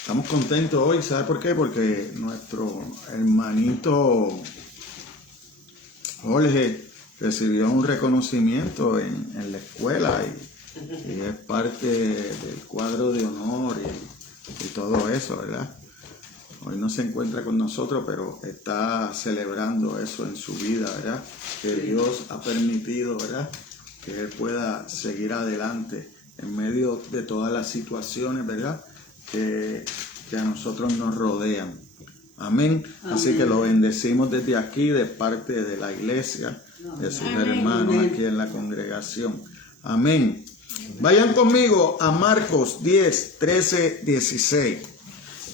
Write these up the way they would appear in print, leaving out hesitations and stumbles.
Estamos contentos hoy, ¿sabe por qué? Porque nuestro hermanito Jorge recibió un reconocimiento en la escuela y es parte del cuadro de honor y todo eso, ¿verdad? Hoy no se encuentra con nosotros, pero está celebrando eso en su vida, ¿verdad? Que Dios ha permitido, ¿verdad? Que él pueda seguir adelante en medio de todas las situaciones, ¿verdad? Que a nosotros nos rodean. Amén. Así que lo bendecimos desde aquí, de parte de la iglesia, de sus hermanos aquí en la congregación. Amén. Vayan conmigo a Marcos 10, 13, 16.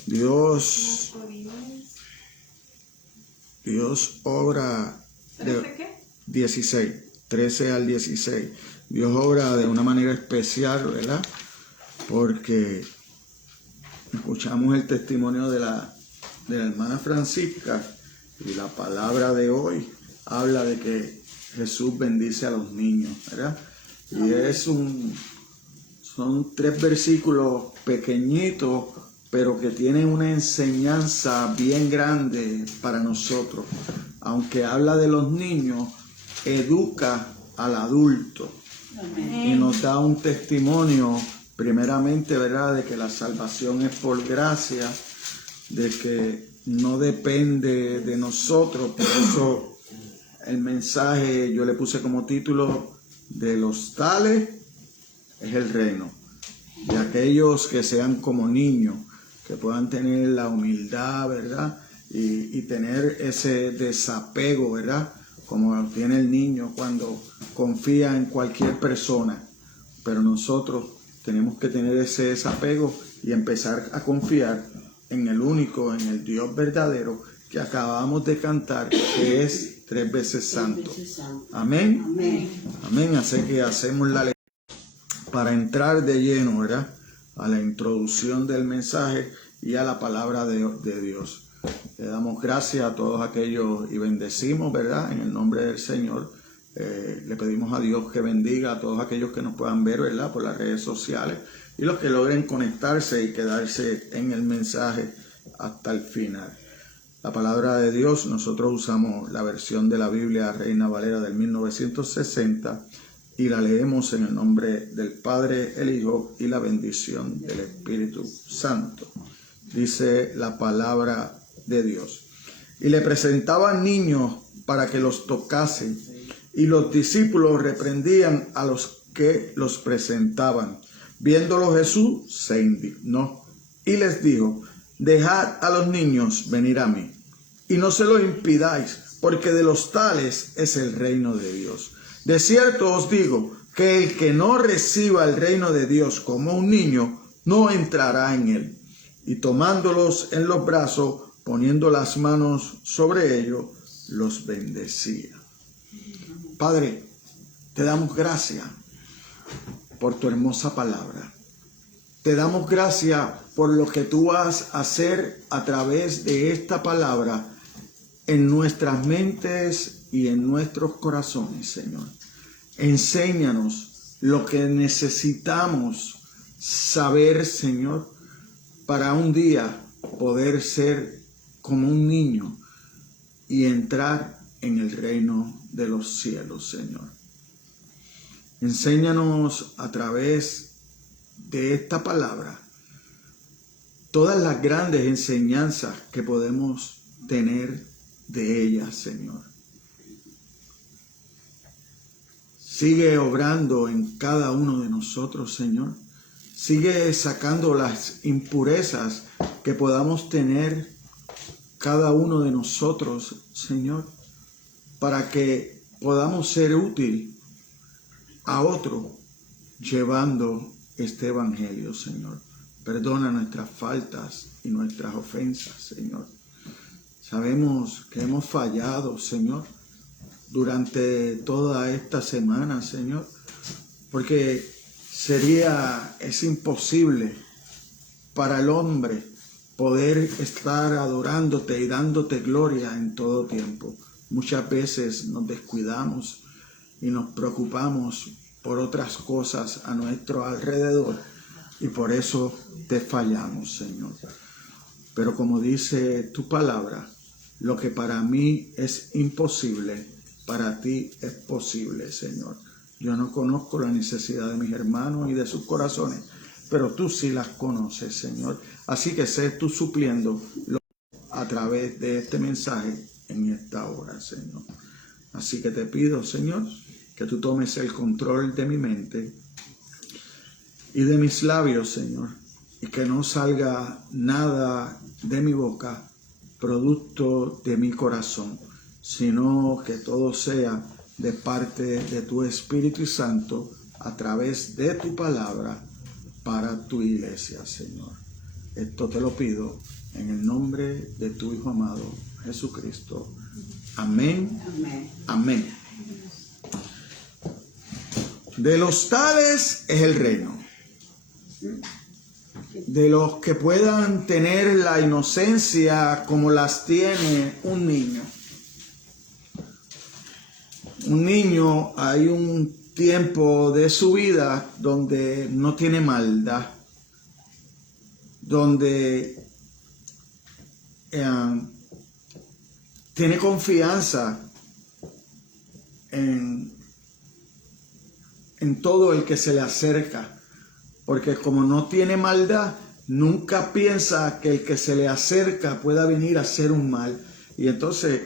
Dios obra de 16, 13 al 16. Dios obra de una manera especial, ¿verdad? Porque escuchamos el testimonio de la hermana Francisca y la palabra de hoy habla de que Jesús bendice a los niños, ¿verdad? Y son 3 versículos pequeñitos, pero que tienen una enseñanza bien grande para nosotros. Aunque habla de los niños, educa al adulto. Amén. Y nos da un testimonio, primeramente, ¿verdad?, de que la salvación es por gracia, de que no depende de nosotros. Por eso el mensaje yo le puse como título: de los tales es el reino. Y aquellos que sean como niños, que puedan tener la humildad, ¿verdad? Y tener ese desapego, ¿verdad? Como tiene el niño cuando confía en cualquier persona. Pero nosotros tenemos que tener ese desapego y empezar a confiar en el único, en el Dios verdadero que acabamos de cantar, que es 3 veces santo. Amén. Amén. Amén. Así que hacemos la lectura para entrar de lleno, ¿verdad?, a la introducción del mensaje y a la palabra de Dios. Le damos gracias a todos aquellos y bendecimos, ¿verdad?, en el nombre del Señor. Le pedimos a Dios que bendiga a todos aquellos que nos puedan ver, ¿verdad?, por las redes sociales, y los que logren conectarse y quedarse en el mensaje hasta el final. La palabra de Dios, nosotros usamos la versión de la Biblia Reina Valera del 1960 y la leemos en el nombre del Padre, el Hijo y la bendición del Espíritu Santo. Dice la palabra de Dios: y le presentaban niños para que los tocasen, y los discípulos reprendían a los que los presentaban. Viéndolo Jesús se indignó y les dijo: dejad a los niños venir a mí, y no se lo impidáis, porque de los tales es el reino de Dios. De cierto os digo que el que no reciba el reino de Dios como un niño, no entrará en él. Y tomándolos en los brazos, poniendo las manos sobre ellos, los bendecía. Padre, te damos gracias por tu hermosa palabra. Te damos gracias por lo que tú vas a hacer a través de esta palabra en nuestras mentes y en nuestros corazones, Señor. Enséñanos lo que necesitamos saber, Señor, para un día poder ser como un niño y entrar en el reino de los cielos, Señor. Enséñanos a través de esta palabra todas las grandes enseñanzas que podemos tener de ella, Señor. Sigue obrando en cada uno de nosotros, Señor. Sigue sacando las impurezas que podamos tener cada uno de nosotros, Señor, para que podamos ser útil a otro llevando este evangelio, Señor. Perdona nuestras faltas y nuestras ofensas, Señor. Sabemos que hemos fallado, Señor, durante toda esta semana, Señor, porque es imposible para el hombre poder estar adorándote y dándote gloria en todo tiempo. Muchas veces nos descuidamos y nos preocupamos por otras cosas a nuestro alrededor y por eso te fallamos, Señor. Pero como dice tu palabra, lo que para mí es imposible, para ti es posible, Señor. Yo no conozco la necesidad de mis hermanos y de sus corazones, pero tú sí las conoces, Señor. Así que sé tú supliendo a través de este mensaje en esta hora, Señor. Así que te pido, Señor, que tú tomes el control de mi mente y de mis labios, Señor, y que no salga nada de mi boca producto de mi corazón, sino que todo sea de parte de tu Espíritu Santo a través de tu palabra para tu iglesia, Señor. Esto te lo pido en el nombre de tu Hijo amado, Jesucristo. Amén. Amén. Amén. De los tales es el reino. De los que puedan tener la inocencia como las tiene un niño. Un niño, hay un tiempo de su vida donde no tiene maldad, donde tiene confianza en todo el que se le acerca. Porque como no tiene maldad, nunca piensa que el que se le acerca pueda venir a hacer un mal. Y entonces,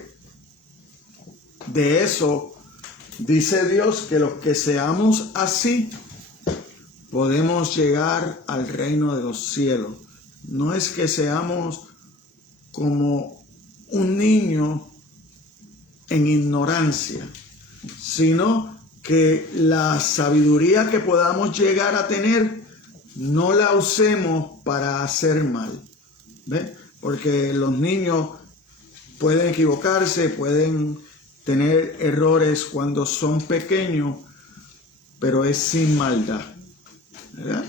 de eso, dice Dios que los que seamos así, podemos llegar al reino de los cielos. No es que seamos como un niño en ignorancia, sino que la sabiduría que podamos llegar a tener, no la usemos para hacer mal. ¿Ve? Porque los niños pueden equivocarse, pueden tener errores cuando son pequeños, pero es sin maldad, ¿verdad?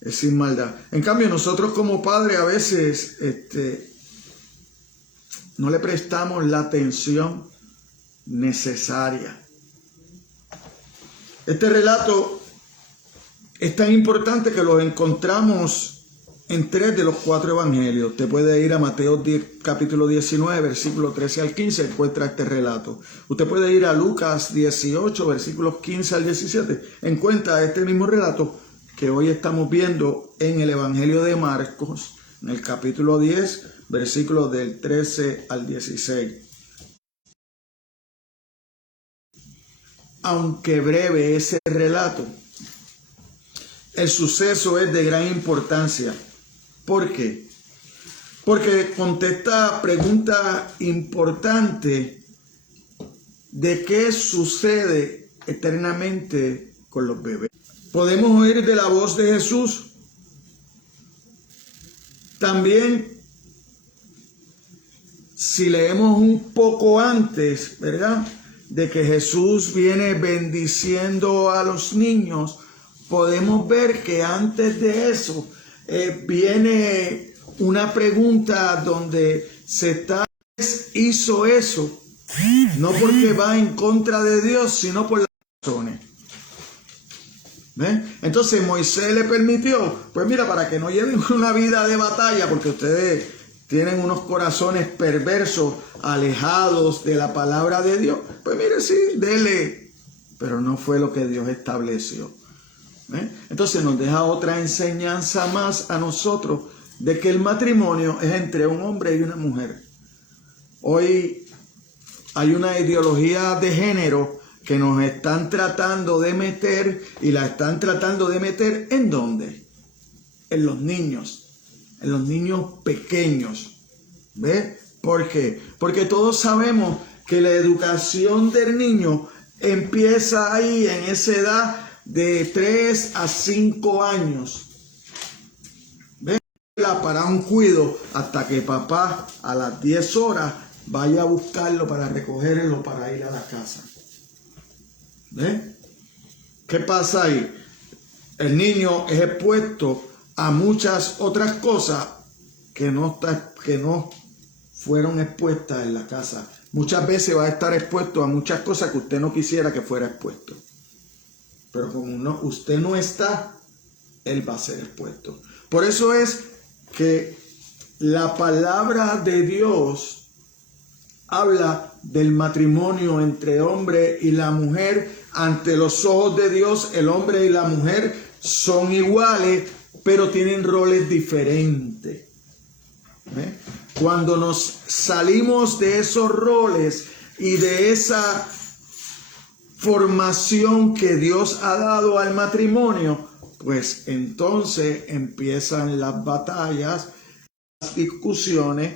Es sin maldad. En cambio, nosotros como padres a veces no le prestamos la atención necesaria. Este relato es tan importante que lo encontramos en 3 de los 4 evangelios. Te puede ir a Mateo capítulo 19, versículos 13 al 15, encuentra este relato. Usted puede ir a Lucas 18, versículos 15 al 17, encuentra este mismo relato que hoy estamos viendo en el evangelio de Marcos, en el capítulo 10, versículos del 13 al 16. Aunque breve ese relato, el suceso es de gran importancia. ¿Por qué? Porque contesta preguntas importantes de qué sucede eternamente con los bebés. Podemos oír de la voz de Jesús. También, si leemos un poco antes, ¿verdad?, de que Jesús viene bendiciendo a los niños, podemos ver que antes de eso viene una pregunta donde Satanás hizo eso, no porque va en contra de Dios, sino por las razones. ¿Ven? Entonces Moisés le permitió, pues mira, para que no lleven una vida de batalla, porque ustedes tienen unos corazones perversos, alejados de la palabra de Dios, pues mire, sí, dele, pero no fue lo que Dios estableció. Entonces nos deja otra enseñanza más a nosotros de que el matrimonio es entre un hombre y una mujer. Hoy hay una ideología de género que nos están tratando de meter, y la están tratando de meter ¿en dónde? En los niños pequeños. ¿Ve? ¿Por qué? Porque todos sabemos que la educación del niño empieza ahí en esa edad de 3 a 5 años. ¿Ven? Para un cuido hasta que papá a las 10 horas vaya a buscarlo para recogerlo para ir a la casa. ¿Ven? ¿Qué pasa ahí? El niño es expuesto a muchas otras cosas que no fueron expuestas en la casa. Muchas veces va a estar expuesto a muchas cosas que usted no quisiera que fuera expuesto. Pero como usted no está, Él va a ser expuesto. Por eso es que la palabra de Dios habla del matrimonio entre hombre y la mujer. Ante los ojos de Dios, el hombre y la mujer son iguales, pero tienen roles diferentes. Cuando nos salimos de esos roles y de esa formación que Dios ha dado al matrimonio, pues entonces empiezan las batallas, las discusiones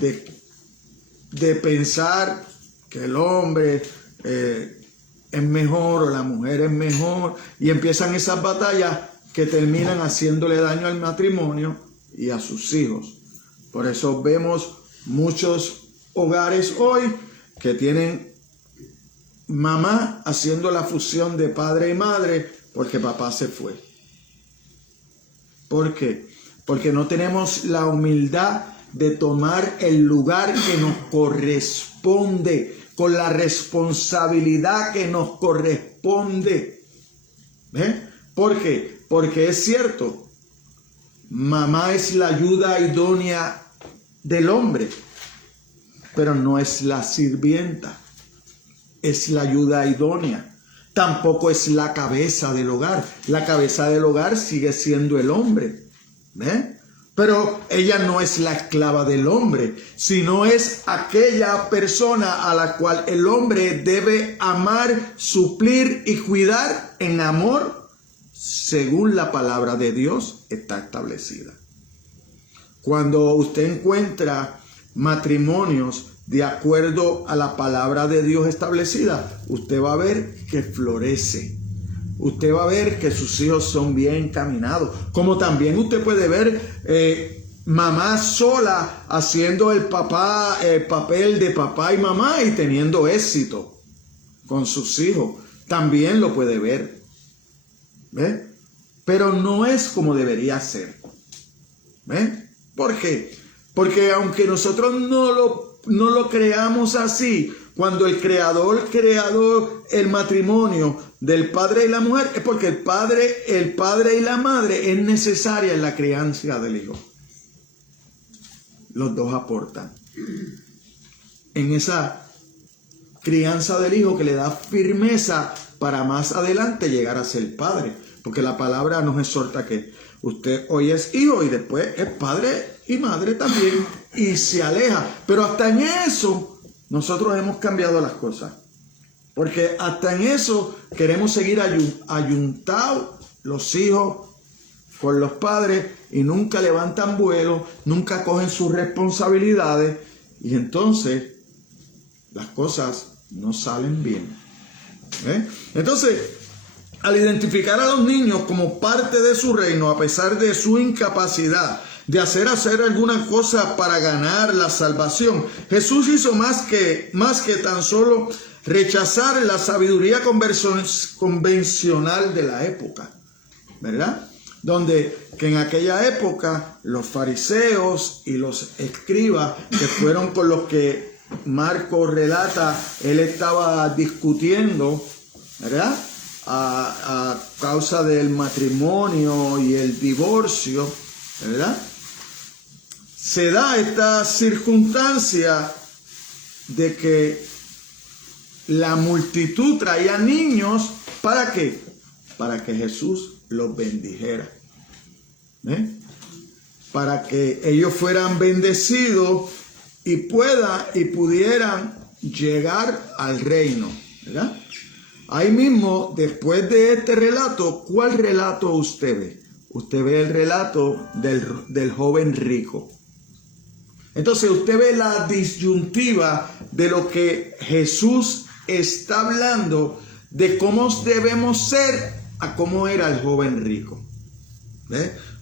de pensar que el hombre es mejor o la mujer es mejor, y empiezan esas batallas que terminan haciéndole daño al matrimonio y a sus hijos. Por eso vemos muchos hogares hoy que tienen mamá haciendo la fusión de padre y madre porque papá se fue. ¿Por qué? Porque no tenemos la humildad de tomar el lugar que nos corresponde, con la responsabilidad que nos corresponde. ¿Por qué? Porque es cierto, mamá es la ayuda idónea del hombre, pero no es la sirvienta, es la ayuda idónea. Tampoco es la cabeza del hogar. La cabeza del hogar sigue siendo el hombre. Pero ella no es la esclava del hombre, sino es aquella persona a la cual el hombre debe amar, suplir y cuidar en amor, según la palabra de Dios está establecida. Cuando usted encuentra matrimonios de acuerdo a la palabra de Dios establecida, usted va a ver que florece. Usted va a ver que sus hijos son bien encaminados. Como también usted puede ver mamá sola haciendo el papel de papá y mamá y teniendo éxito con sus hijos. También lo puede ver. ¿Ve? Pero no es como debería ser. ¿Ve? ¿Por qué? Porque aunque nosotros no lo creamos así, cuando el creador creó el matrimonio del padre y la mujer, es porque el padre y la madre es necesaria en la crianza del hijo. Los dos aportan en esa crianza del hijo que le da firmeza para más adelante llegar a ser padre. Porque la palabra nos exhorta que usted hoy es hijo y después es padre y madre también, y se aleja. Pero hasta en eso nosotros hemos cambiado las cosas. Porque hasta en eso queremos seguir ayuntados los hijos con los padres y nunca levantan vuelo, nunca cogen sus responsabilidades, y entonces las cosas no salen bien. Entonces, al identificar a los niños como parte de su reino, a pesar de su incapacidad de hacer alguna cosa para ganar la salvación, Jesús hizo más que tan solo rechazar la sabiduría convencional de la época, ¿verdad? Que en aquella época los fariseos y los escribas, que fueron con los que Marcos relata, él estaba discutiendo, ¿verdad? A causa del matrimonio y el divorcio, ¿verdad? Se da esta circunstancia de que la multitud traía niños, ¿para qué? Para que Jesús los bendijera. Para que ellos fueran bendecidos y pudieran llegar al reino, ¿verdad? Ahí mismo, después de este relato, ¿cuál relato usted ve? Usted ve el relato del joven rico. Entonces usted ve la disyuntiva de lo que Jesús está hablando, de cómo debemos ser a cómo era el joven rico.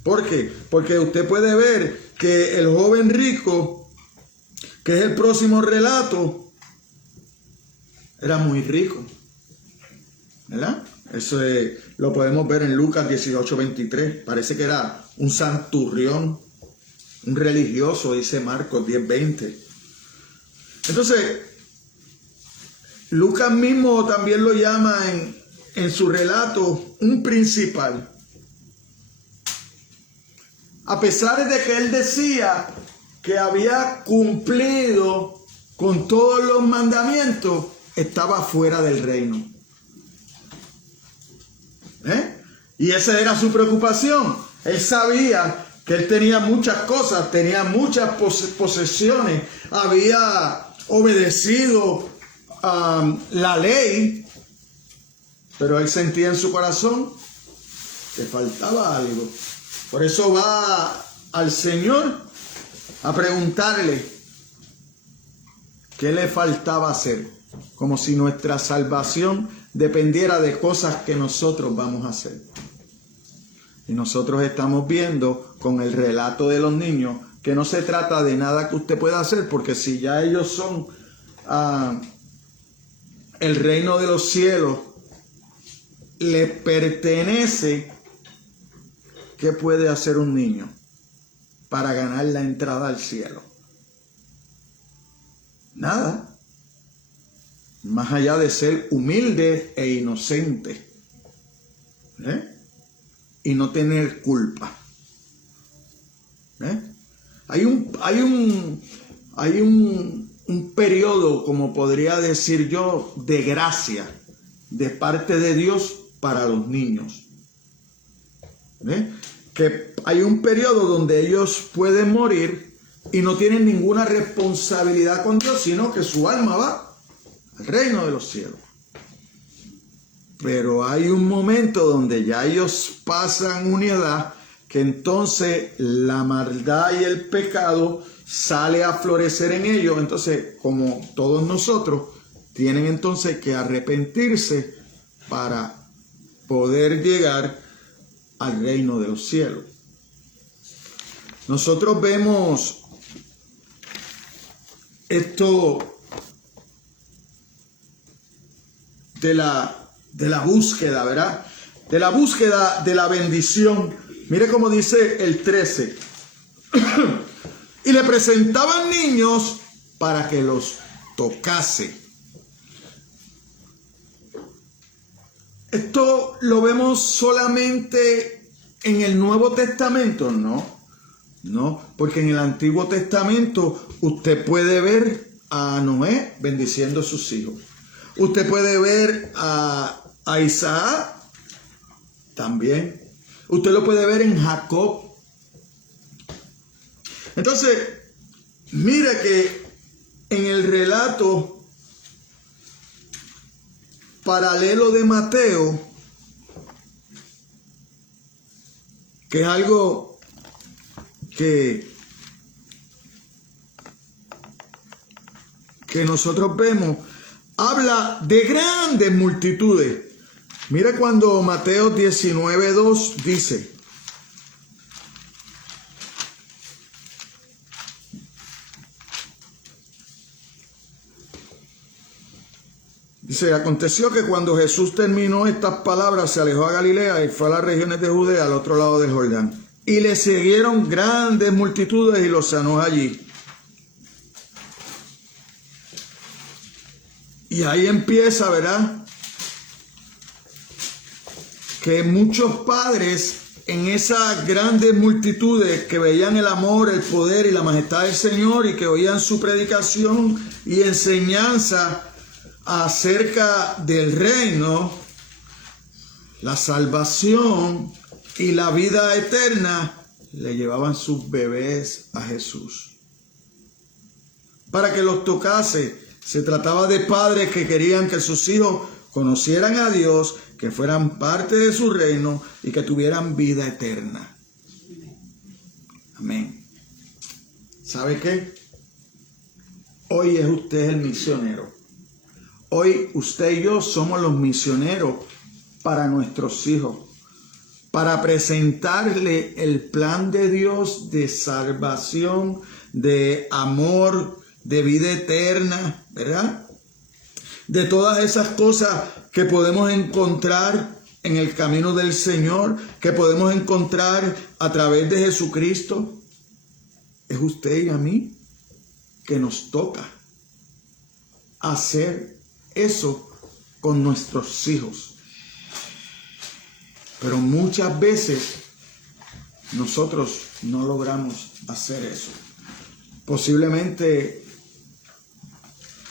¿Por qué? Porque usted puede ver que el joven rico, que es el próximo relato, era muy rico, ¿verdad? Eso lo podemos ver en Lucas 18:23. Parece que era un santurrión, un religioso, dice Marcos 10:20. Entonces, Lucas mismo también lo llama en su relato un principal. a pesar de que él decía que había cumplido con todos los mandamientos, estaba fuera del reino. Y esa era su preocupación. Él sabía que él tenía muchas cosas, tenía muchas posesiones, había obedecido la ley, pero él sentía en su corazón que faltaba algo. Por eso va al Señor a preguntarle qué le faltaba hacer, como si nuestra salvación dependiera de cosas que nosotros vamos a hacer. Y nosotros estamos viendo con el relato de los niños que no se trata de nada que usted pueda hacer, porque si ya ellos son el reino de los cielos, le pertenece. ¿Qué puede hacer un niño para ganar la entrada al cielo? Nada. Más allá de ser humilde e inocente. Y no tener culpa. Hay un periodo, como podría decir yo, de gracia de parte de Dios para los niños. Que hay un periodo donde ellos pueden morir y no tienen ninguna responsabilidad con Dios, sino que su alma va al reino de los cielos. Pero hay un momento donde ya ellos pasan una edad que entonces la maldad y el pecado sale a florecer en ellos. Entonces, como todos nosotros, tienen entonces que arrepentirse para poder llegar al reino de los cielos. Nosotros vemos esto de la búsqueda, ¿verdad? De la búsqueda de la bendición. Mire cómo dice el 13. Y le presentaban niños para que los tocase. Esto lo vemos solamente en el Nuevo Testamento, no, porque en el Antiguo Testamento usted puede ver a Noé bendiciendo a sus hijos. Usted puede ver a Isaac también. Usted lo puede ver en Jacob. Entonces, mire que en el relato paralelo de Mateo, que es algo que nosotros vemos, habla de grandes multitudes. Mira cuando Mateo 19:2 dice, aconteció que cuando Jesús terminó estas palabras, se alejó a Galilea y fue a las regiones de Judea, al otro lado del Jordán. Y le siguieron grandes multitudes y los sanó allí. Y ahí empieza, ¿verdad? Que muchos padres en esas grandes multitudes que veían el amor, el poder y la majestad del Señor y que oían su predicación y enseñanza acerca del reino, la salvación y la vida eterna, le llevaban sus bebés a Jesús para que los tocase. Se trataba de padres que querían que sus hijos conocieran a Dios, que fueran parte de su reino y que tuvieran vida eterna. Amén. ¿Sabe qué? Hoy es usted el misionero. Hoy usted y yo somos los misioneros para nuestros hijos, para presentarle el plan de Dios de salvación, de amor, de vida eterna, ¿verdad? De todas esas cosas que podemos encontrar en el camino del Señor, que podemos encontrar a través de Jesucristo. Es usted y a mí que nos toca hacer eso con nuestros hijos. Pero muchas veces nosotros no logramos hacer eso. Posiblemente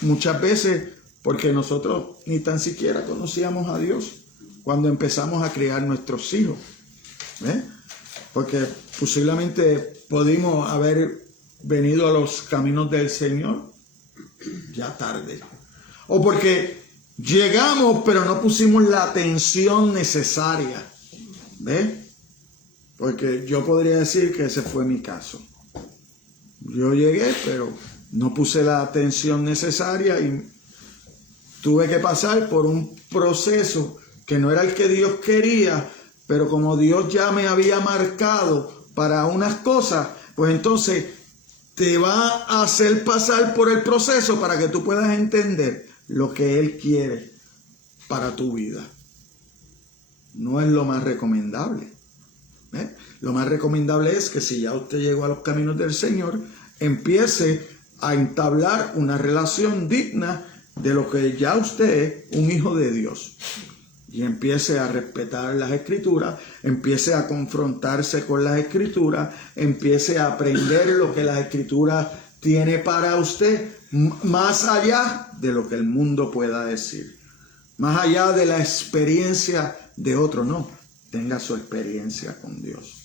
muchas veces porque nosotros ni tan siquiera conocíamos a Dios cuando empezamos a criar nuestros hijos. Porque posiblemente pudimos haber venido a los caminos del Señor ya tarde. O porque llegamos pero no pusimos la atención necesaria. Porque yo podría decir que ese fue mi caso. Yo llegué pero no puse la atención necesaria y tuve que pasar por un proceso que no era el que Dios quería, pero como Dios ya me había marcado para unas cosas, pues entonces te va a hacer pasar por el proceso para que tú puedas entender lo que Él quiere para tu vida. No es lo más recomendable. Lo más recomendable es que si ya usted llegó a los caminos del Señor, empiece a entablar una relación digna de lo que ya usted es un hijo de Dios. Y empiece a respetar las Escrituras, empiece a confrontarse con las Escrituras, empiece a aprender lo que las Escrituras tiene para usted, más allá de lo que el mundo pueda decir, más allá de la experiencia de otro. No, tenga su experiencia con Dios.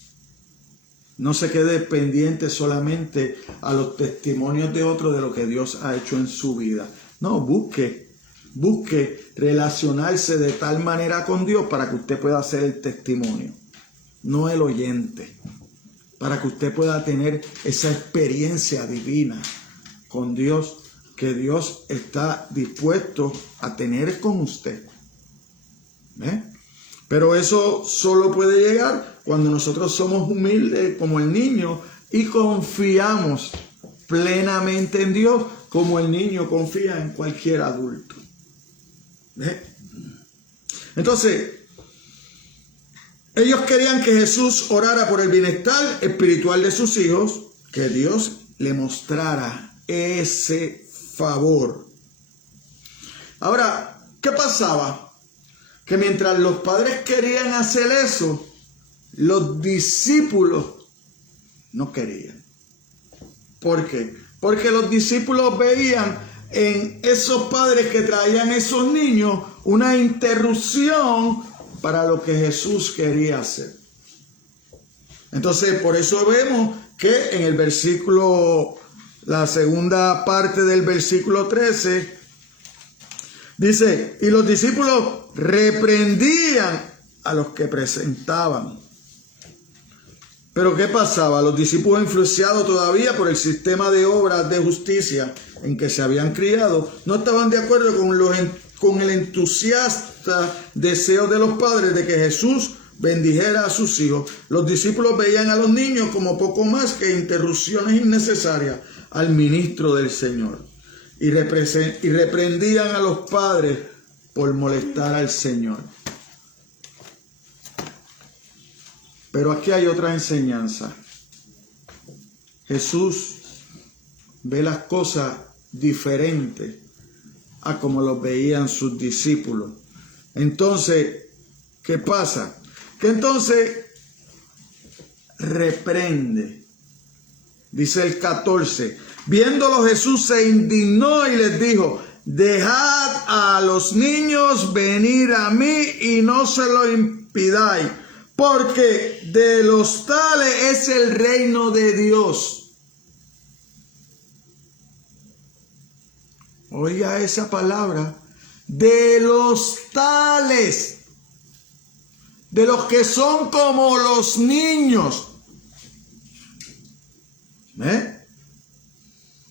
No se quede pendiente solamente a los testimonios de otros de lo que Dios ha hecho en su vida. No, busque relacionarse de tal manera con Dios para que usted pueda ser el testimonio, no el oyente, para que usted pueda tener esa experiencia divina con Dios que Dios está dispuesto a tener con usted. Pero eso solo puede llegar cuando nosotros somos humildes como el niño y confiamos plenamente en Dios como el niño confía en cualquier adulto. Entonces, ellos querían que Jesús orara por el bienestar espiritual de sus hijos, que Dios le mostrara ese favor. Ahora, ¿qué pasaba? Que mientras los padres querían hacer eso, los discípulos no querían. ¿Por qué? Porque los discípulos veían en esos padres que traían esos niños una interrupción para lo que Jesús quería hacer. Entonces, por eso vemos que en el versículo, la segunda parte del versículo 13, dice, y los discípulos reprendían a los que presentaban. Pero ¿qué pasaba? Los discípulos, influenciados todavía por el sistema de obras de justicia en que se habían criado, no estaban de acuerdo con el entusiasta deseo de los padres de que Jesús bendijera a sus hijos. Los discípulos veían a los niños como poco más que interrupciones innecesarias al ministro del Señor. Y reprendían a los padres por molestar al Señor. Pero aquí hay otra enseñanza. Jesús ve las cosas diferentes a como los veían sus discípulos. Entonces, ¿qué pasa? Que entonces reprende. Dice el 14. Viéndolo, Jesús se indignó y les dijo, dejad a los niños venir a mí y no se lo impidáis, porque de los tales es el reino de Dios. Oiga esa palabra, de los tales, de los que son como los niños,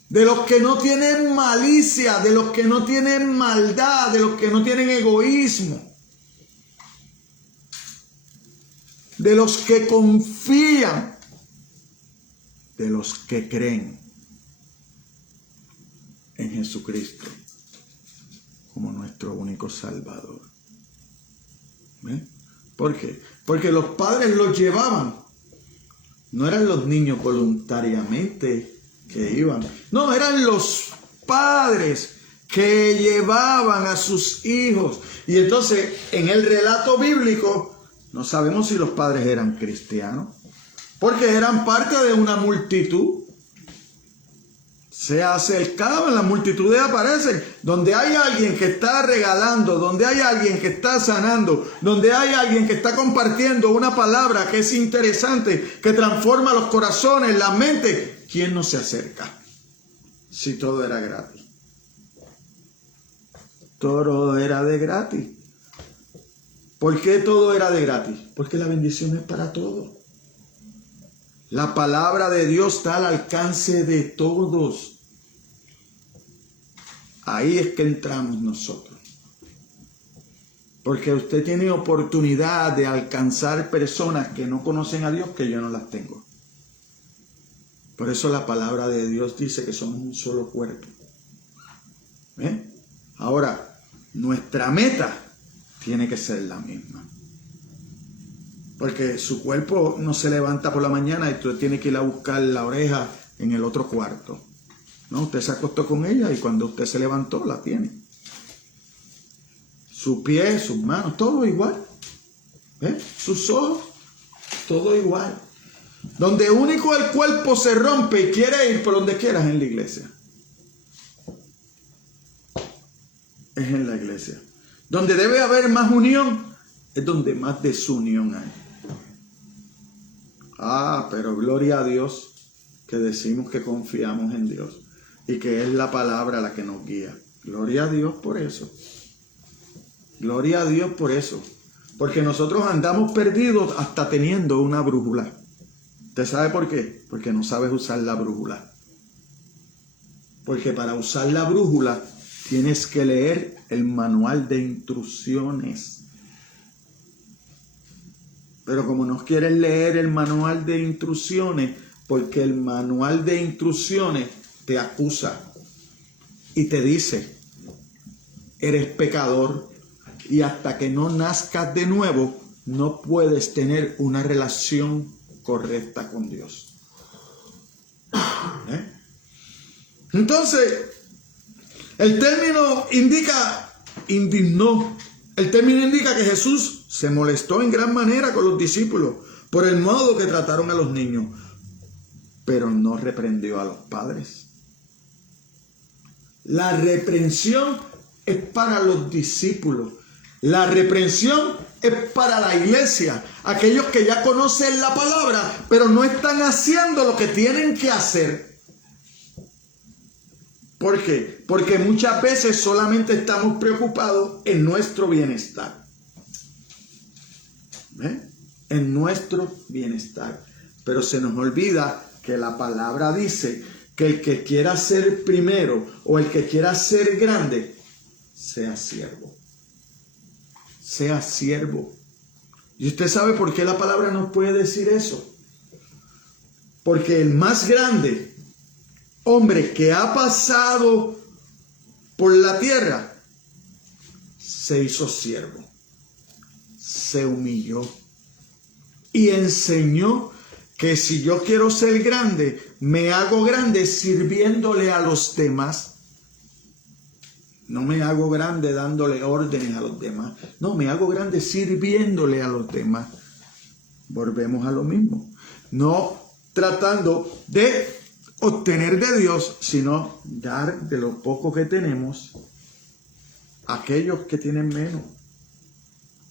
de los que no tienen malicia, de los que no tienen maldad, de los que no tienen egoísmo, de los que confían, de los que creen en Jesucristo como nuestro único Salvador. ¿Por qué? Porque los padres los llevaban. No eran los niños voluntariamente que iban. No, eran los padres que llevaban a sus hijos. Y entonces, en el relato bíblico, no sabemos si los padres eran cristianos. porque eran parte de una multitud. Se acercaban, las multitudes aparecen. Donde hay alguien que está regalando, donde hay alguien que está sanando, donde hay alguien que está compartiendo una palabra que es interesante, que transforma los corazones, la mente, ¿quién no se acerca? Si todo era gratis. Todo era de gratis. ¿Por qué todo era de gratis? Porque la bendición es para todos. La palabra de Dios está al alcance de todos. Ahí es que entramos nosotros. Porque usted tiene oportunidad de alcanzar personas que no conocen a Dios, que yo no las tengo. Por eso la palabra de Dios dice que somos un solo cuerpo. ¿Ven? Ahora, nuestra meta tiene que ser la misma. Porque su cuerpo no se levanta por la mañana y usted tiene que ir a buscar la oreja en el otro cuarto. No, usted se acostó con ella y cuando usted se levantó la tiene. Su pie, sus manos, todo igual. ¿Ves? Sus ojos, todo igual. Donde único el cuerpo se rompe y quiere ir por donde quiera es en la iglesia. Es en la iglesia. Donde debe haber más unión es donde más desunión hay. Pero gloria a Dios que decimos que confiamos en Dios y que es la palabra la que nos guía. Gloria a Dios por eso. Gloria a Dios por eso. Porque nosotros andamos perdidos hasta teniendo una brújula. ¿Usted sabe por qué? Porque no sabes usar la brújula. Porque para usar la brújula tienes que leer el manual de instrucciones. Pero como no quieres leer el manual de instrucciones, porque el manual de instrucciones te acusa y te dice, eres pecador y hasta que no nazcas de nuevo, no puedes tener una relación correcta con Dios. Entonces, el término indignó. El término indica que Jesús se molestó en gran manera con los discípulos por el modo que trataron a los niños, pero no reprendió a los padres. La reprensión es para los discípulos. La reprensión es para la iglesia. Aquellos que ya conocen la palabra, pero no están haciendo lo que tienen que hacer. ¿Por qué? Porque muchas veces solamente estamos preocupados en nuestro bienestar. En nuestro bienestar. Pero se nos olvida que la palabra dice que el que quiera ser primero o el que quiera ser grande, sea siervo. Sea siervo. ¿Y usted sabe por qué la palabra nos puede decir eso? Porque el más grande hombre que ha pasado por la tierra se hizo siervo, se humilló y enseñó que si yo quiero ser grande, me hago grande sirviéndole a los demás. No me hago grande dándole órdenes a los demás. No, me hago grande sirviéndole a los demás. Volvemos a lo mismo. No tratando de obtener de Dios, sino dar de lo poco que tenemos a aquellos que tienen menos.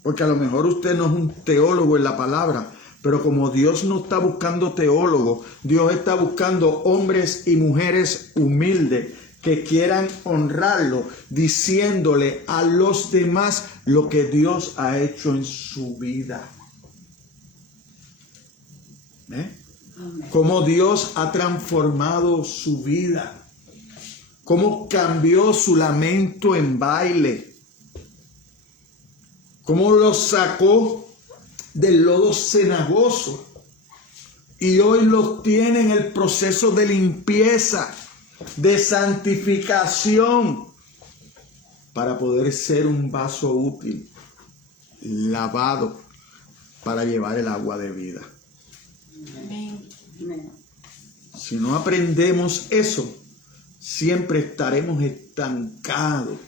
Porque a lo mejor usted no es un teólogo en la palabra, pero como Dios no está buscando teólogos, Dios está buscando hombres y mujeres humildes que quieran honrarlo, diciéndole a los demás lo que Dios ha hecho en su vida. Cómo Dios ha transformado su vida. Cómo cambió su lamento en baile. Cómo lo sacó del lodo cenagoso. Y hoy los tiene en el proceso de limpieza, de santificación, para poder ser un vaso útil, lavado, para llevar el agua de vida. Si no aprendemos eso, siempre estaremos estancados,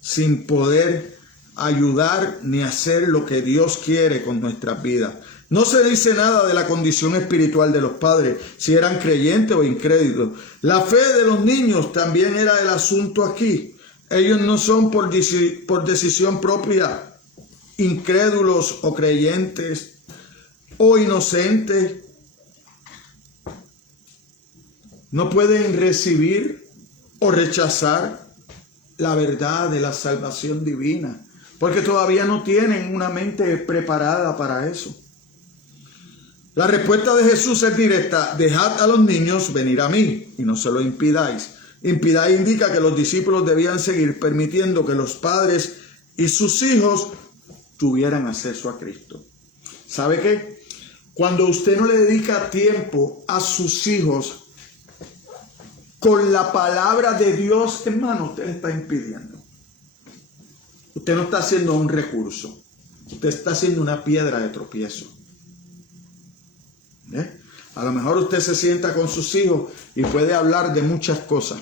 sin poder ayudar ni hacer lo que Dios quiere con nuestras vidas. No se dice nada de la condición espiritual de los padres, si eran creyentes o incrédulos. La fe de los niños también era el asunto aquí. Ellos no son por decisión propia incrédulos o creyentes o inocentes. No pueden recibir o rechazar la verdad de la salvación divina, porque todavía no tienen una mente preparada para eso. La respuesta de Jesús es directa: dejad a los niños venir a mí y no se lo impidáis. Impidáis indica que los discípulos debían seguir permitiendo que los padres y sus hijos tuvieran acceso a Cristo. ¿Sabe qué? Cuando usted no le dedica tiempo a sus hijos con la palabra de Dios, hermano, usted le está impidiendo. Usted no está haciendo un recurso. Usted está haciendo una piedra de tropiezo. A lo mejor usted se sienta con sus hijos y puede hablar de muchas cosas,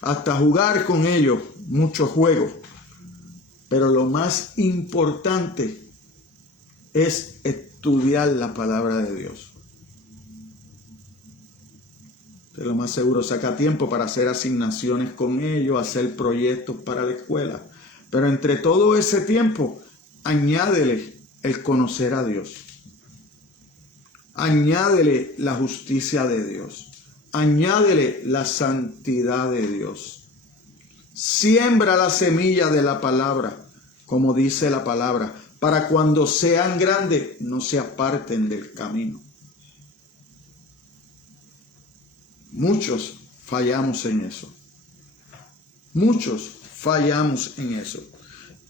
hasta jugar con ellos, muchos juegos. Pero lo más importante es estudiar la palabra de Dios. Usted lo más seguro saca tiempo para hacer asignaciones con ellos, hacer proyectos para la escuela. Pero entre todo ese tiempo, añádele el conocer a Dios. Añádele la justicia de Dios. Añádele la santidad de Dios. Siembra la semilla de la palabra, como dice la palabra, para cuando sean grandes no se aparten del camino. Muchos fallamos en eso. Muchos fallamos en eso.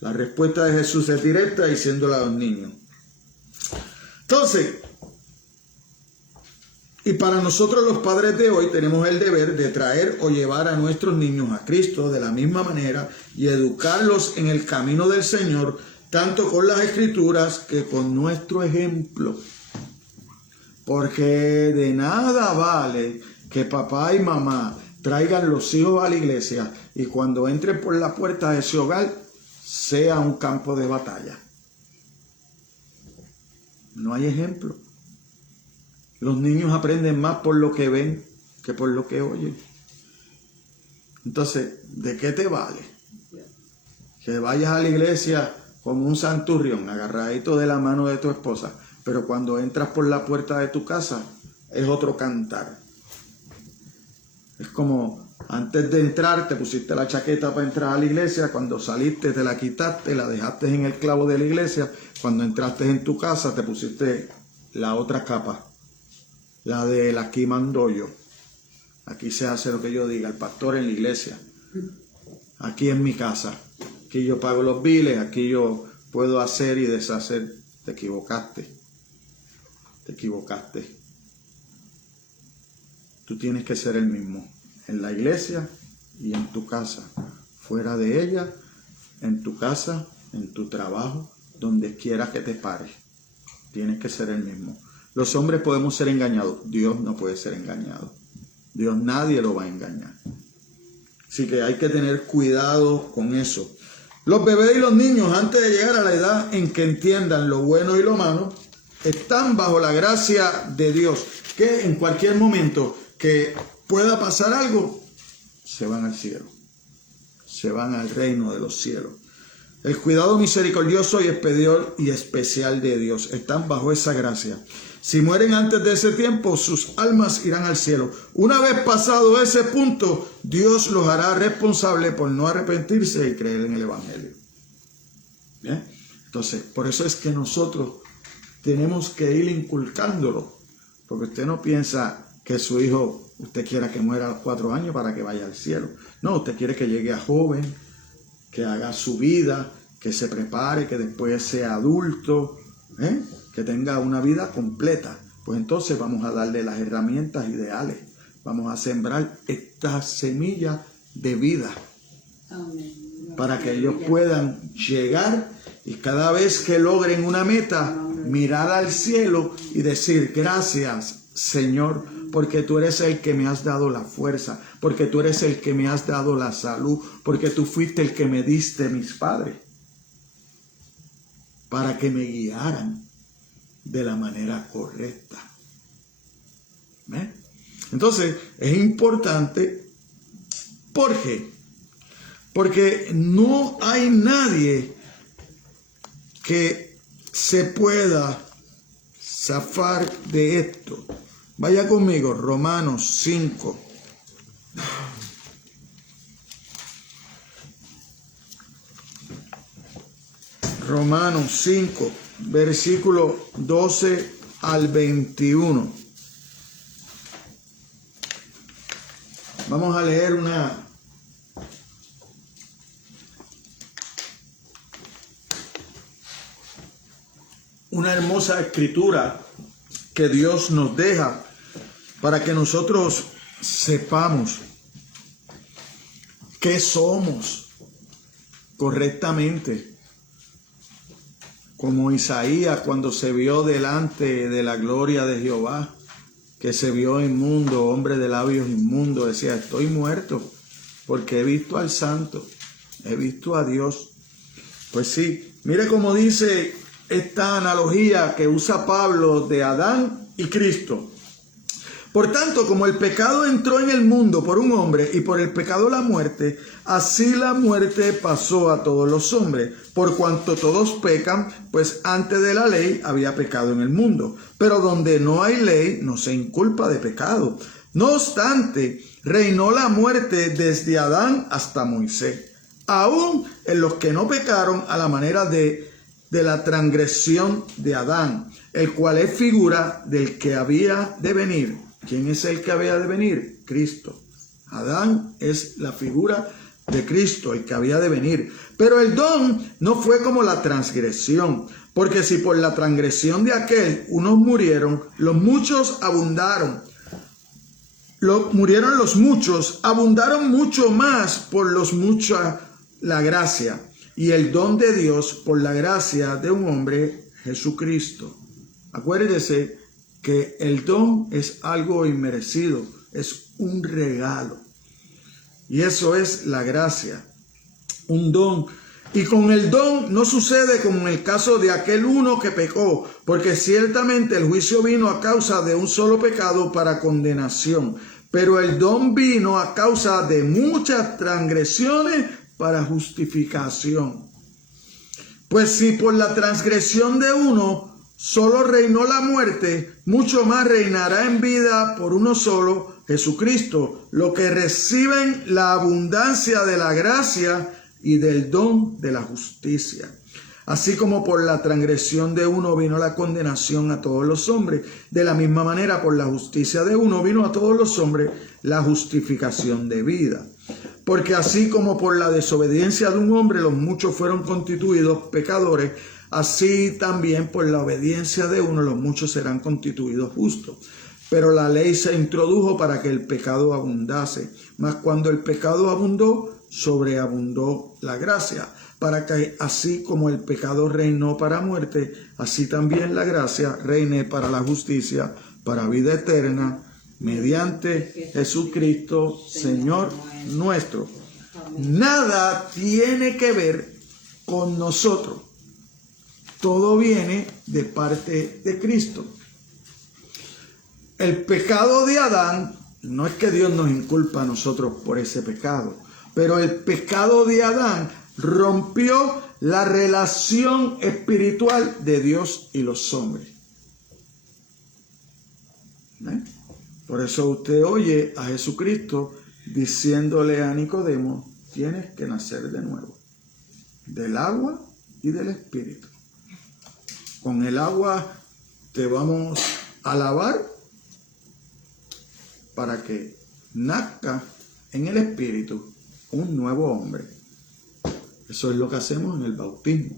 La respuesta de Jesús es directa, diciéndole a los niños. Entonces, y para nosotros los padres de hoy tenemos el deber de traer o llevar a nuestros niños a Cristo de la misma manera y educarlos en el camino del Señor, tanto con las Escrituras que con nuestro ejemplo. Porque de nada vale que papá y mamá traigan los hijos a la iglesia y cuando entren por la puerta de ese hogar sea un campo de batalla. No hay ejemplo. Los niños aprenden más por lo que ven que por lo que oyen. Entonces, ¿de qué te vale que vayas a la iglesia como un santurrión, agarradito de la mano de tu esposa, pero cuando entras por la puerta de tu casa es otro cantar? Es como antes de entrar te pusiste la chaqueta para entrar a la iglesia, cuando saliste te la quitaste, la dejaste en el clavo de la iglesia, cuando entraste en tu casa te pusiste la otra capa. La de aquí mando yo. Aquí se hace lo que yo diga, el pastor en la iglesia. Aquí es mi casa. Aquí yo pago los biles, aquí yo puedo hacer y deshacer. Te equivocaste. Te equivocaste. Tú tienes que ser el mismo. En la iglesia y en tu casa. Fuera de ella, en tu casa, en tu trabajo, donde quiera que te pares. Tienes que ser el mismo. Los hombres podemos ser engañados. Dios no puede ser engañado. Dios nadie lo va a engañar. Así que hay que tener cuidado con eso. Los bebés y los niños, antes de llegar a la edad en que entiendan lo bueno y lo malo, están bajo la gracia de Dios. Que en cualquier momento que pueda pasar algo, se van al cielo. Se van al reino de los cielos. El cuidado misericordioso y especial de Dios. Están bajo esa gracia. Si mueren antes de ese tiempo, sus almas irán al cielo. Una vez pasado ese punto, Dios los hará responsables por no arrepentirse y creer en el Evangelio. ¿Bien? Entonces, por eso es que nosotros tenemos que ir inculcándolo. Porque usted no piensa que su hijo, usted quiera que muera a los 4 años para que vaya al cielo. No, usted quiere que llegue a joven, que haga su vida, que se prepare, que después sea adulto, que tenga una vida completa. Pues entonces vamos a darle las herramientas ideales. Vamos a sembrar esta semilla de vida. Amén. Para que ellos puedan llegar y cada vez que logren una meta, mirar al cielo y decir: gracias, Señor, porque tú eres el que me has dado la fuerza, porque tú eres el que me has dado la salud, porque tú fuiste el que me diste mis padres para que me guiaran. de la manera correcta. ¿Ves? Entonces, es importante. ¿Por qué? Porque no hay nadie que se pueda zafar de esto. Vaya conmigo, Romanos 5. Romanos 5, versículo 12 al 21. Vamos a leer una hermosa escritura que Dios nos deja para que nosotros sepamos qué somos correctamente. Como Isaías cuando se vio delante de la gloria de Jehová, que se vio inmundo, hombre de labios inmundos, decía, estoy muerto porque he visto al Santo, he visto a Dios. Pues sí, mire cómo dice esta analogía que usa Pablo de Adán y Cristo. Por tanto, como el pecado entró en el mundo por un hombre y por el pecado la muerte, así la muerte pasó a todos los hombres, por cuanto todos pecan, pues antes de la ley había pecado en el mundo. Pero donde no hay ley, no se inculpa de pecado. No obstante, reinó la muerte desde Adán hasta Moisés, aún en los que no pecaron a la manera de la transgresión de Adán, el cual es figura del que había de venir. ¿Quién es el que había de venir? Cristo. Adán es la figura de Cristo, el que había de venir. Pero el don no fue como la transgresión, porque si por la transgresión de aquel unos murieron, los muchos abundaron. Murieron los muchos, abundaron mucho más por los mucha la gracia y el don de Dios por la gracia de un hombre, Jesucristo. Acuérdese que el don es algo inmerecido, es un regalo. Y eso es la gracia, un don. Y con el don no sucede como en el caso de aquel uno que pecó, porque ciertamente el juicio vino a causa de un solo pecado para condenación, pero el don vino a causa de muchas transgresiones para justificación. Pues si por la transgresión de uno solo reinó la muerte, mucho más reinará en vida por uno solo, Jesucristo, los que reciben la abundancia de la gracia y del don de la justicia. Así como por la transgresión de uno vino la condenación a todos los hombres, de la misma manera por la justicia de uno vino a todos los hombres la justificación de vida. Porque así como por la desobediencia de un hombre los muchos fueron constituidos pecadores, así también por la obediencia de uno los muchos serán constituidos justos. Pero la ley se introdujo para que el pecado abundase. Mas cuando el pecado abundó, sobreabundó la gracia, para que así como el pecado reinó para muerte, así también la gracia reine para la justicia, para vida eterna, mediante Jesucristo, Señor nuestro. Nada tiene que ver con nosotros. Todo viene de parte de Cristo. El pecado de Adán, no es que Dios nos inculpa a nosotros por ese pecado, pero el pecado de Adán rompió la relación espiritual de Dios y los hombres. Por eso usted oye a Jesucristo diciéndole a Nicodemo, tienes que nacer de nuevo, del agua y del espíritu. Con el agua te vamos a lavar para que nazca en el espíritu un nuevo hombre. Eso es lo que hacemos en el bautismo.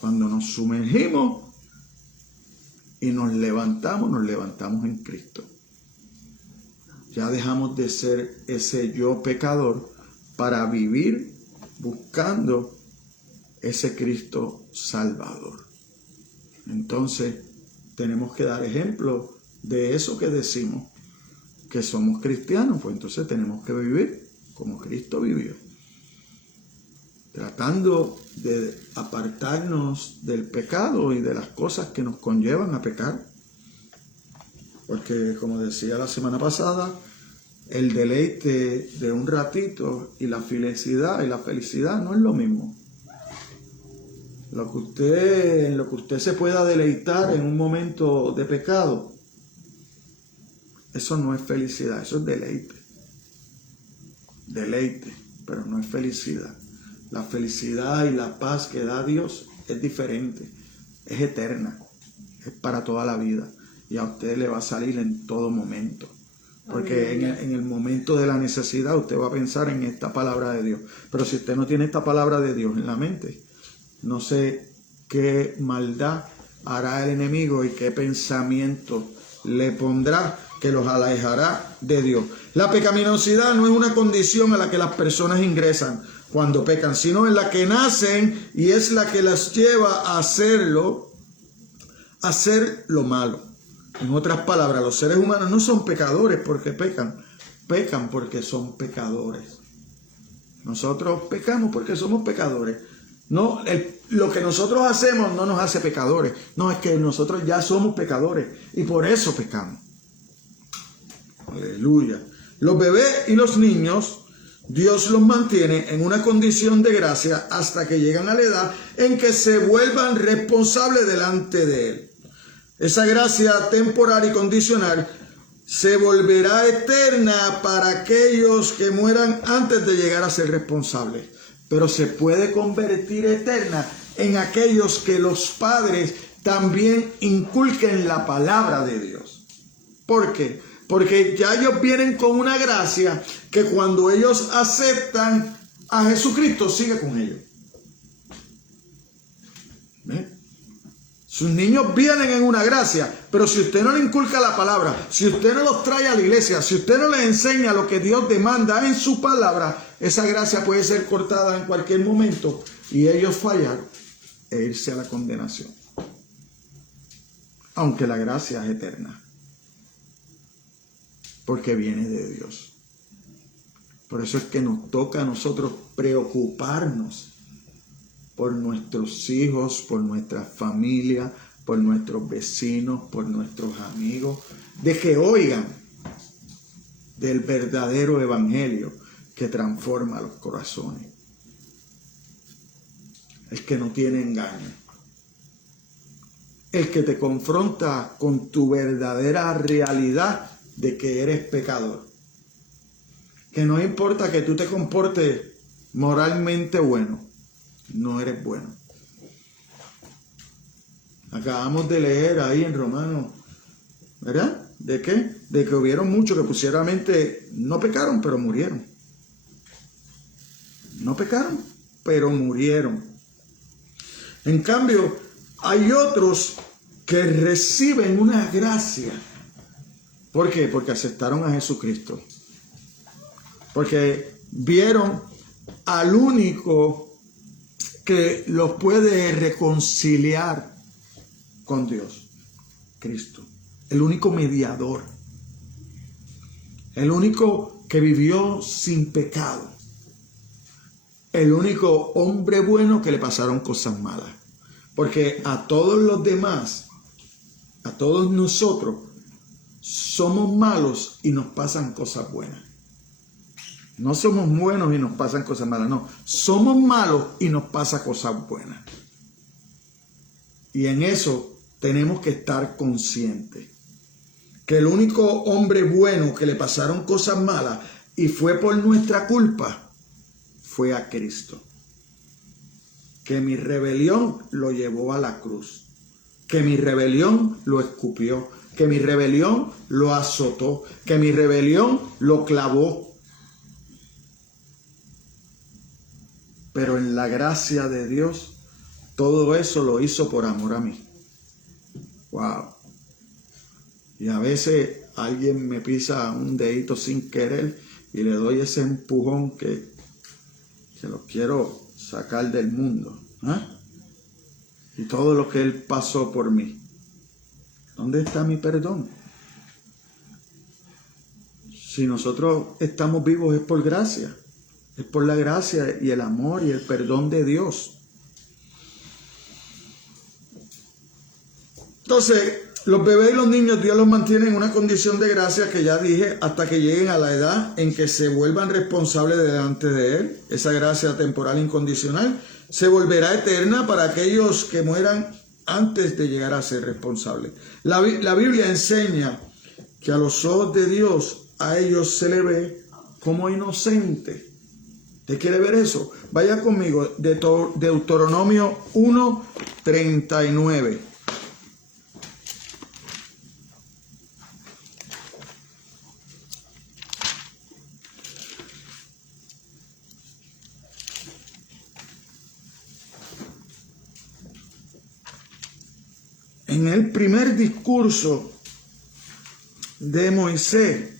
Cuando nos sumergimos y nos levantamos en Cristo. Ya dejamos de ser ese yo pecador para vivir buscando ese Cristo Salvador. Entonces, tenemos que dar ejemplo de eso que decimos, que somos cristianos, pues entonces tenemos que vivir como Cristo vivió. tratando de apartarnos del pecado y de las cosas que nos conllevan a pecar. Porque, como decía la semana pasada, el deleite de un ratito y la felicidad no es lo mismo. En lo que usted se pueda deleitar en un momento de pecado, eso no es felicidad, eso es deleite. Deleite, pero no es felicidad. La felicidad y la paz que da Dios es diferente, es eterna, es para toda la vida. Y a usted le va a salir en todo momento. Porque en el momento de la necesidad usted va a pensar en esta palabra de Dios. Pero si usted no tiene esta palabra de Dios en la mente, no sé qué maldad hará el enemigo y qué pensamiento le pondrá que los alejará de Dios. La pecaminosidad no es una condición a la que las personas ingresan cuando pecan, sino en la que nacen y es la que las lleva a hacer lo malo. En otras palabras, los seres humanos no son pecadores porque pecan, pecan porque son pecadores. Nosotros pecamos porque somos pecadores. No, lo que nosotros hacemos no nos hace pecadores. No, es que nosotros ya somos pecadores y por eso pecamos. Aleluya. Los bebés y los niños, Dios los mantiene en una condición de gracia hasta que llegan a la edad en que se vuelvan responsables delante de Él. Esa gracia temporal y condicional se volverá eterna para aquellos que mueran antes de llegar a ser responsables. Pero se puede convertir eterna en aquellos que los padres también inculquen la palabra de Dios. ¿Por qué? Porque ya ellos vienen con una gracia que cuando ellos aceptan a Jesucristo, sigue con ellos. ¿Ve? Sus niños vienen en una gracia, pero si usted no le inculca la palabra, si usted no los trae a la iglesia, si usted no les enseña lo que Dios demanda en su palabra, esa gracia puede ser cortada en cualquier momento y ellos fallar e irse a la condenación. Aunque la gracia es eterna, porque viene de Dios. Por eso es que nos toca a nosotros preocuparnos por nuestros hijos, por nuestra familia, por nuestros vecinos, por nuestros amigos, de que oigan del verdadero evangelio que transforma los corazones. El que no tiene engaño. El que te confronta con tu verdadera realidad de que eres pecador. Que no importa que tú te comportes moralmente bueno, no eres bueno. Acabamos de leer ahí en Romanos, ¿verdad? ¿De qué? De que hubieron muchos que pusieramente no pecaron, pero murieron. No pecaron, pero murieron. En cambio, hay otros que reciben una gracia. ¿Por qué? Porque aceptaron a Jesucristo. Porque vieron al único que los puede reconciliar con Dios, Cristo, el único mediador, el único que vivió sin pecado, el único hombre bueno que le pasaron cosas malas, porque a todos los demás, a todos nosotros, somos malos y nos pasan cosas buenas. No somos buenos y nos pasan cosas malas, no. Somos malos y nos pasan cosas buenas. Y en eso tenemos que estar conscientes. Que el único hombre bueno que le pasaron cosas malas y fue por nuestra culpa, fue a Cristo. Que mi rebelión lo llevó a la cruz. Que mi rebelión lo escupió. Que mi rebelión lo azotó. Que mi rebelión lo clavó. Pero en la gracia de Dios, todo eso lo hizo por amor a mí. Wow. Y a veces alguien me pisa un dedito sin querer y le doy ese empujón que los quiero sacar del mundo. Y todo lo que Él pasó por mí. ¿Dónde está mi perdón? Si nosotros estamos vivos es por gracia. Es por la gracia y el amor y el perdón de Dios. Entonces, los bebés y los niños, Dios los mantiene en una condición de gracia que ya dije, hasta que lleguen a la edad en que se vuelvan responsables delante de Él. Esa gracia temporal incondicional se volverá eterna para aquellos que mueran antes de llegar a ser responsables. La Biblia enseña que a los ojos de Dios a ellos se le ve como inocente. ¿Usted quiere ver eso? Vaya conmigo, Deuteronomio 1:39. En el primer discurso de Moisés,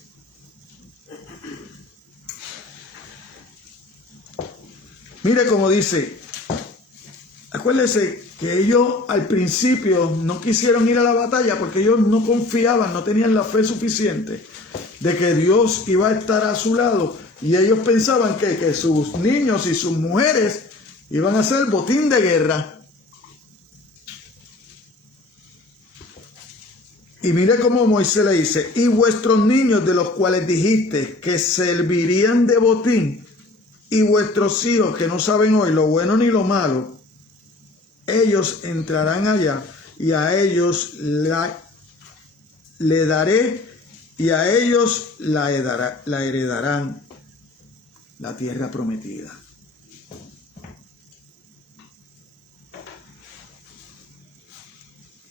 mire cómo dice, acuérdese que ellos al principio no quisieron ir a la batalla porque ellos no confiaban, no tenían la fe suficiente de que Dios iba a estar a su lado, y ellos pensaban que sus niños y sus mujeres iban a ser botín de guerra. Y mire cómo Moisés le dice, y vuestros niños de los cuales dijiste que servirían de botín, y vuestros hijos que no saben hoy lo bueno ni lo malo, ellos entrarán allá, y a ellos le daré, y a ellos la heredarán la tierra prometida.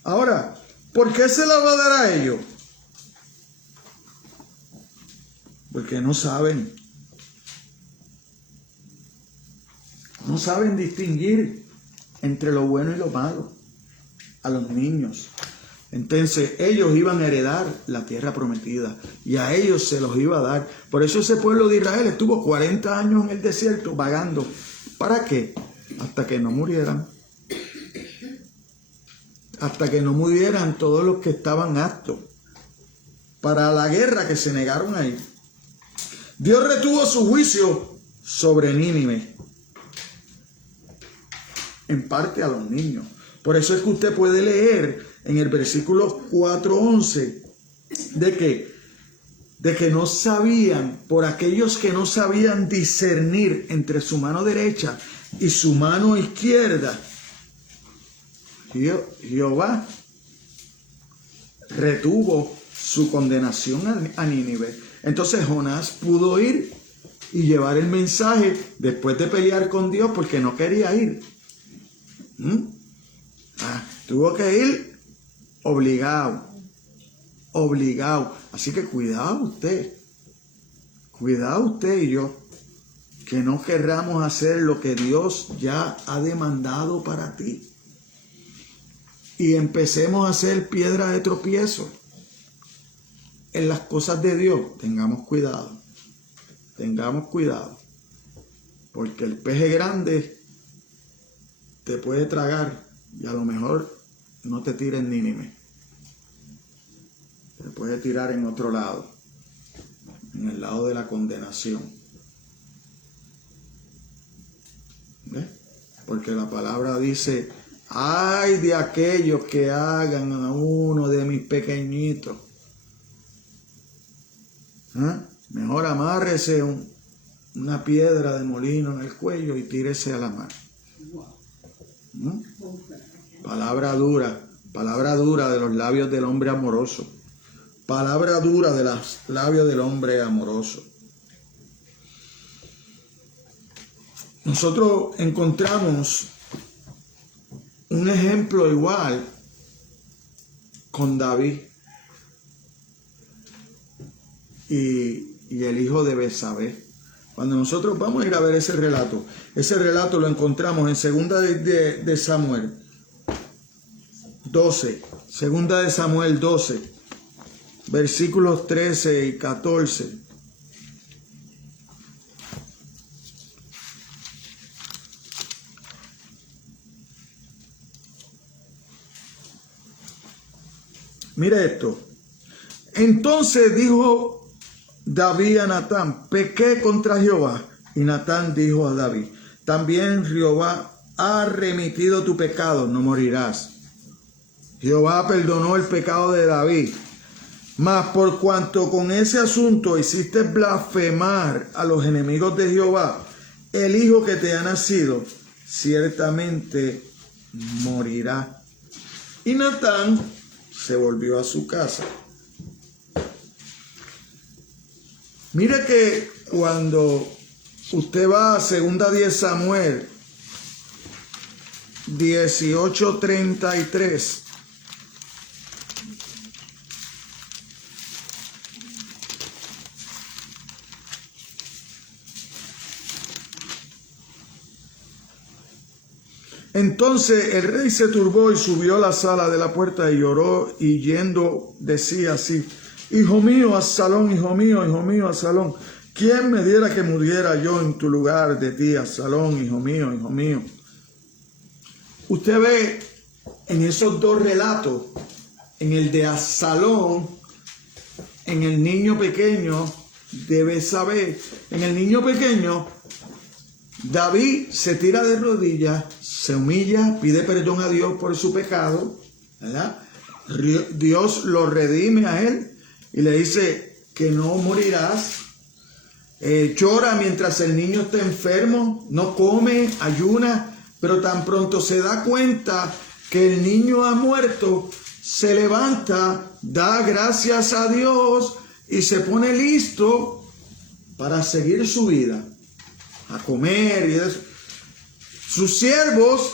Ahora, ¿por qué se la va a dar a ellos? Porque no saben. No saben distinguir entre lo bueno y lo malo a los niños. Entonces ellos iban a heredar la tierra prometida y a ellos se los iba a dar. Por eso ese pueblo de Israel estuvo 40 años en el desierto vagando. ¿Para qué? Hasta que no murieran. Hasta que no murieran todos los que estaban aptos para la guerra, que se negaron a ir. Dios retuvo su juicio sobre Nínive, en parte a los niños. Por eso es que usted puede leer en el versículo 4:11 de que no sabían, por aquellos que no sabían discernir entre su mano derecha y su mano izquierda, Jehová retuvo su condenación a Nínive. Entonces Jonás pudo ir y llevar el mensaje después de pelear con Dios porque no quería ir. Tuvo que ir obligado. Así que cuidado usted y yo, que no querramos hacer lo que Dios ya ha demandado para ti. Y empecemos a hacer piedra de tropiezo en las cosas de Dios. Tengamos cuidado, porque el peje grande te puede tragar y a lo mejor no te tira en Nínive, te puede tirar en otro lado, en el lado de la condenación. ¿Ves? Porque la palabra dice: ay de aquellos que hagan a uno de mis pequeñitos. Mejor amárrese una piedra de molino en el cuello y tírese a la mar. Palabra dura de los labios del hombre amoroso. Palabra dura de los labios del hombre amoroso. Nosotros encontramos un ejemplo igual con David y el hijo de Betsabé. Cuando nosotros vamos a ir a ver ese relato lo encontramos en segunda de Samuel 12, segunda de Samuel 12, versículos 13 y 14. Mire esto. Entonces dijo David a Natán: pequé contra Jehová Y Natán dijo a David: también Jehová ha remitido tu pecado, no morirás. Jehová perdonó el pecado de David. Mas por cuanto con ese asunto hiciste blasfemar a los enemigos de Jehová, el hijo que te ha nacido ciertamente morirá. Y Natán se volvió a su casa. Mire que cuando usted va a 2 Samuel 18:33, entonces el rey se turbó y subió a la sala de la puerta y lloró, y yendo decía así: hijo mío, Absalón, hijo mío, Absalón, ¿quién me diera que muriera yo en tu lugar de ti, Absalón, hijo mío, hijo mío? Usted ve en esos dos relatos, en el de Absalón, en el niño pequeño, debe saber, en el niño pequeño, David se tira de rodillas, se humilla, pide perdón a Dios por su pecado, ¿verdad? Dios lo redime a él y le dice que no morirás. Llora mientras el niño está enfermo, no come, ayuna, pero tan pronto se da cuenta que el niño ha muerto, se levanta, da gracias a Dios y se pone listo para seguir su vida, a comer y eso. Sus siervos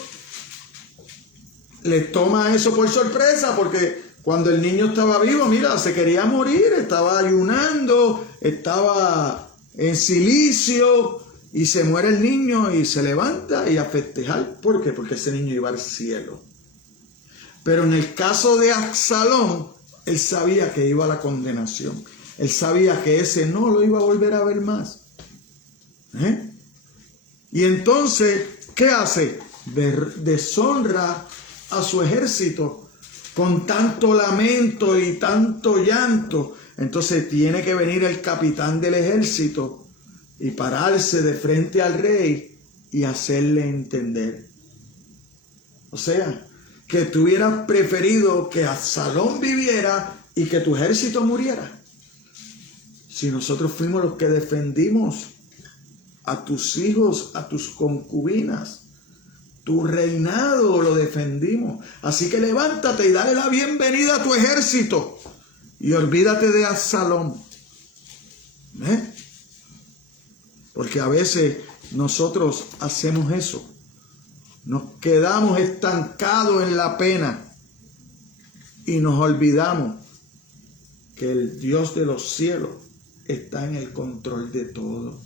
les toma eso por sorpresa, porque cuando el niño estaba vivo, mira, se quería morir, estaba ayunando, estaba en cilicio, y se muere el niño y se levanta y a festejar. ¿Por qué? Porque ese niño iba al cielo. Pero en el caso de Absalón, él sabía que iba a la condenación. Él sabía que ese no lo iba a volver a ver más. Y entonces, ¿qué hace? Deshonra a su ejército con tanto lamento y tanto llanto. Entonces tiene que venir el capitán del ejército y pararse de frente al rey y hacerle entender. O sea, que tú hubieras preferido que Absalón viviera y que tu ejército muriera. Si nosotros fuimos los que defendimos a tus hijos, a tus concubinas, tu reinado lo defendimos. Así que levántate y dale la bienvenida a tu ejército y olvídate de Absalón. Porque a veces nosotros hacemos eso. Nos quedamos estancados en la pena y nos olvidamos que el Dios de los cielos está en el control de todo.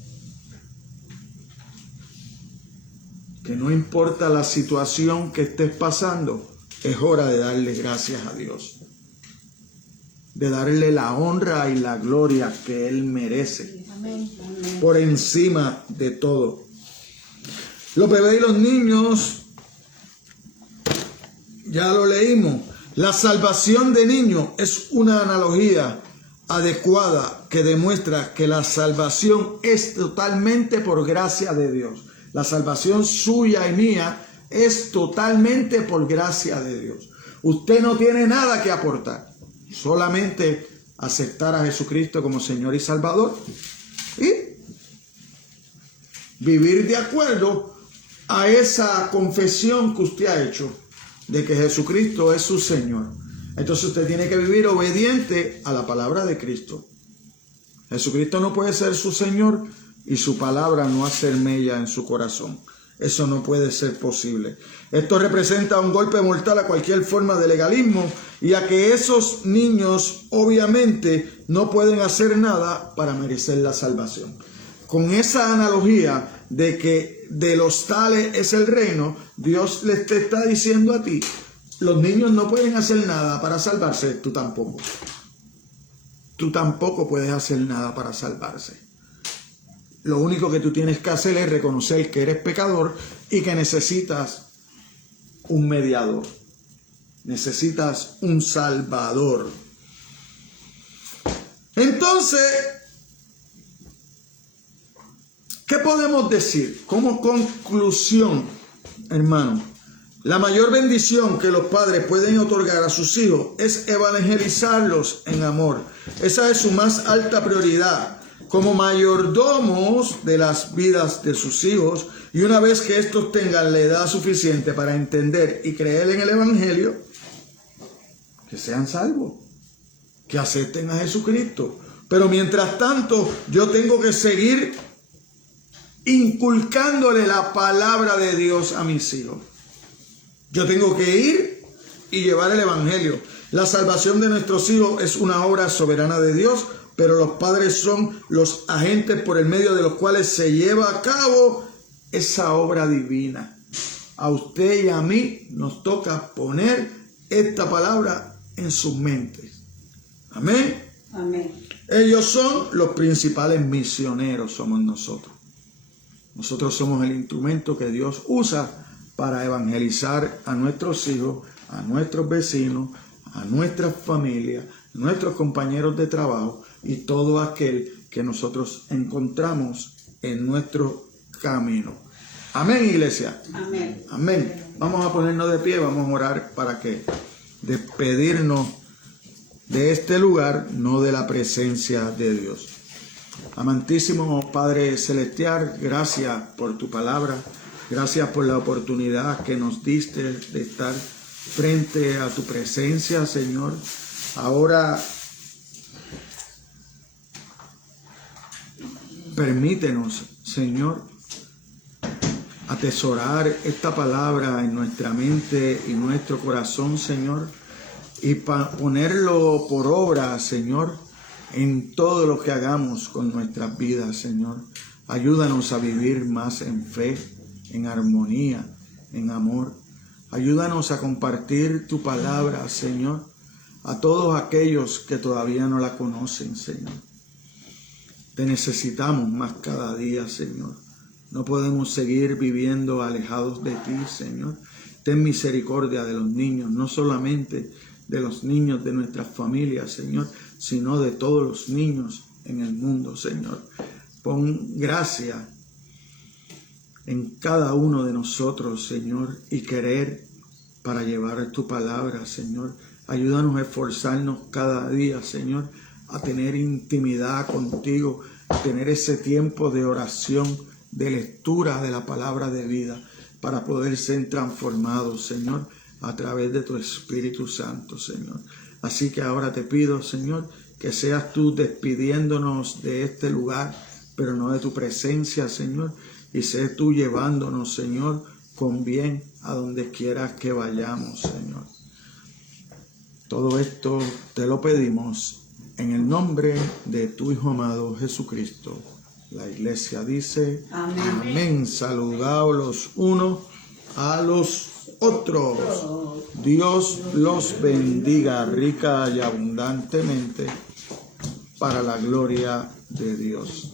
Que no importa la situación que estés pasando, es hora de darle gracias a Dios. De darle la honra y la gloria que Él merece. Amén. Por encima de todo. Los bebés y los niños, ya lo leímos. La salvación de niños es una analogía adecuada que demuestra que la salvación es totalmente por gracia de Dios. La salvación suya y mía es totalmente por gracia de Dios. Usted no tiene nada que aportar. Solamente aceptar a Jesucristo como Señor y Salvador y vivir de acuerdo a esa confesión que usted ha hecho de que Jesucristo es su Señor. Entonces usted tiene que vivir obediente a la palabra de Cristo. Jesucristo no puede ser su Señor y su palabra no hacer mella en su corazón. Eso no puede ser posible. Esto representa un golpe mortal a cualquier forma de legalismo y a que esos niños obviamente no pueden hacer nada para merecer la salvación. Con esa analogía de que de los tales es el reino, Dios les te está diciendo a ti, los niños no pueden hacer nada para salvarse, tú tampoco. Tú tampoco puedes hacer nada para salvarse. Lo único que tú tienes que hacer es reconocer que eres pecador y que necesitas un mediador. Necesitas un salvador. Entonces, ¿qué podemos decir como conclusión, hermano? La mayor bendición que los padres pueden otorgar a sus hijos es evangelizarlos en amor. Esa es su más alta prioridad. Como mayordomos de las vidas de sus hijos, y una vez que estos tengan la edad suficiente para entender y creer en el Evangelio, que sean salvos, que acepten a Jesucristo. Pero mientras tanto, yo tengo que seguir inculcándole la palabra de Dios a mis hijos. Yo tengo que ir y llevar el Evangelio. La salvación de nuestros hijos es una obra soberana de Dios, pero los padres son los agentes por el medio de los cuales se lleva a cabo esa obra divina. A usted y a mí nos toca poner esta palabra en sus mentes. Amén. Amén. Ellos son los principales misioneros, somos nosotros. Nosotros somos el instrumento que Dios usa para evangelizar a nuestros hijos, a nuestros vecinos, a nuestras familias, nuestros compañeros de trabajo y todo aquel que nosotros encontramos en nuestro camino. Amén, iglesia. Amén. Amén. Vamos a ponernos de pie, vamos a orar para que despedirnos de este lugar, no de la presencia de Dios. Amantísimo Padre Celestial, gracias por tu palabra, gracias por la oportunidad que nos diste de estar frente a tu presencia, Señor. Ahora permítenos, Señor, atesorar esta palabra en nuestra mente y nuestro corazón, Señor, y ponerlo por obra, Señor, en todo lo que hagamos con nuestras vidas, Señor. Ayúdanos a vivir más en fe, en armonía, en amor. Ayúdanos a compartir tu palabra, Señor, a todos aquellos que todavía no la conocen, Señor. Te necesitamos más cada día, Señor. No podemos seguir viviendo alejados de ti, Señor. Ten misericordia de los niños, no solamente de los niños de nuestras familias, Señor, sino de todos los niños en el mundo, Señor. Pon gracia en cada uno de nosotros, Señor, y querer para llevar tu palabra, Señor. Ayúdanos a esforzarnos cada día, Señor, a tener intimidad contigo, a tener ese tiempo de oración, de lectura de la palabra de vida, para poder ser transformados, Señor, a través de tu Espíritu Santo, Señor. Así que ahora te pido, Señor, que seas tú despidiéndonos de este lugar, pero no de tu presencia, Señor, y seas tú llevándonos, Señor, con bien a donde quieras que vayamos, Señor. Todo esto te lo pedimos en el nombre de tu Hijo amado Jesucristo. La iglesia dice, amén. Amén. Saludaos los unos a los otros. Dios los bendiga rica y abundantemente para la gloria de Dios.